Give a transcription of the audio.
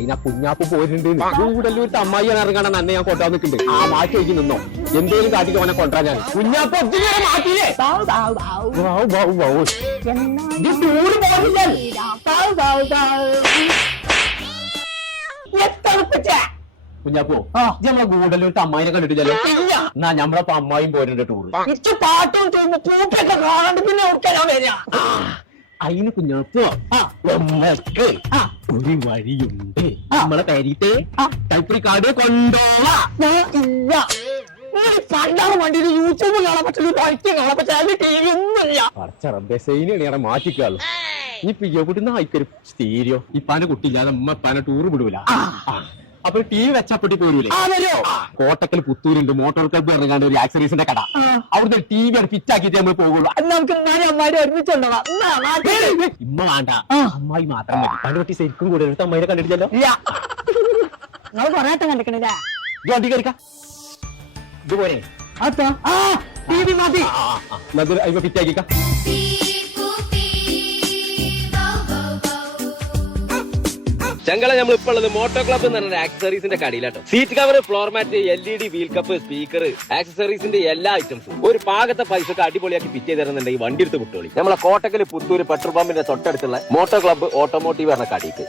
അതിനാ കുഞ്ഞാപ്പ് പോയിട്ടുണ്ട് കൂടല്ലൂർ അമ്മായി ഇറങ്ങണം അന്നെ ഞാൻ കൊണ്ടാ നിൽക്കുന്നുണ്ട്. ആ മാറ്റി എനിക്ക് നിന്നോ. എന്തേലും കാട്ടിക്ക് അവനെ കൊണ്ടാ ഞാൻ. കുഞ്ഞാപ്പ് ഒത്തിരി മാറ്റിയില്ലേ. കുഞ്ഞാപ്പോ ഞമ്മളെ നമ്മളെ ഗൂഡല്ലൂർ അമ്മായിനെ കണ്ടിട്ടില്ലല്ലോ? എന്നാ ഞമ്മളപ്പോ അമ്മായി പോയിട്ടുണ്ട് ടൂറ് പാട്ടും പൂപ്പൊക്കെ കാണാണ്ട് പിന്നെ ഞാൻ വരിക അതിന് കുഞ്ഞാപ്പോ നമ്മൾക്ക് ഒരു വഴിയുണ്ട്. നമ്മളെ പേരീത്തെ കൈപ്പറി കാട് കൊണ്ടോളാ പണ്ടാണ് വണ്ടിയിൽ യൂട്യൂബ് കാണാൻ കാണാൻ പറ്റില്ല ടി വി ഒന്നുമില്ല. പടച്ചറബെ സൈനിയാണ് മാറ്റിക്കാളു. ഈ പിയ്യോക്കുട്ടിന്ന് ആയിക്കൊരു സ്റ്റീരിയോ കുട്ടിയില്ലാതെ നമ്മ ഇപ്പാനെ ടൂർ വിടൂല. അപ്പൊ ടി വി വെച്ചപ്പെട്ടി പോരൂലേ? ആ കോട്ടക്കൽ പുത്തൂരുണ്ട് മോട്ടോർ ക്ലബ്ബ് ഇറങ്ങാണ്ട് ഒരു ആക്സറീസിന്റെ കട. അവിടുത്തെ ടി വി ഫിറ്റ് ആക്കിയിട്ട് നമ്മൾ പോകുള്ളൂ. അത് നമുക്ക് ഇമ്മ വേണ്ട. അമ്മായി മാത്രം മതി. പണ്ട് ശരിക്കും കൂടെ എടുത്ത് അമ്മായിനെ കണ്ടിട്ടില്ലല്ലോ? ഇല്ല. നിങ്ങൾ കൊറേട്ടം കണ്ടിക്കണില്ലേ? ഇത് വണ്ടി കയറിക്ക. ഇതുപോലെ അപ്പൊ ആ ടി വി മതി. ഫിറ്റ് ആക്കിക്ക. ചങ്കള നമ്മൾ ഇപ്പോൾ ഉള്ളത് മോട്ടോ ക്ലബ് എന്ന് പറഞ്ഞ ആക്സസറീസിന്റെ കടയിലാട്ടോ. Seat cover floor mat L E D wheel cup speaker ആക്സസറീസിന്റെ എല്ലാ ഐറ്റംസും ഒരു പാകത്തെ പൈസക്ക് അടിപൊളിയാക്കി പിറ്റ് തരുന്നുണ്ടെങ്കിൽ വണ്ടി എടുത്ത് വിട്ടോളി. നമ്മളെ കോട്ടക്കൽ പുത്തൂര് പെട്രോൾ പമ്പിന്റെ തൊട്ടടുത്തുള്ള മോട്ടോ ക്ലബ്ബ് ഓട്ടോമോട്ടീവ് എന്ന കടയിക്ക്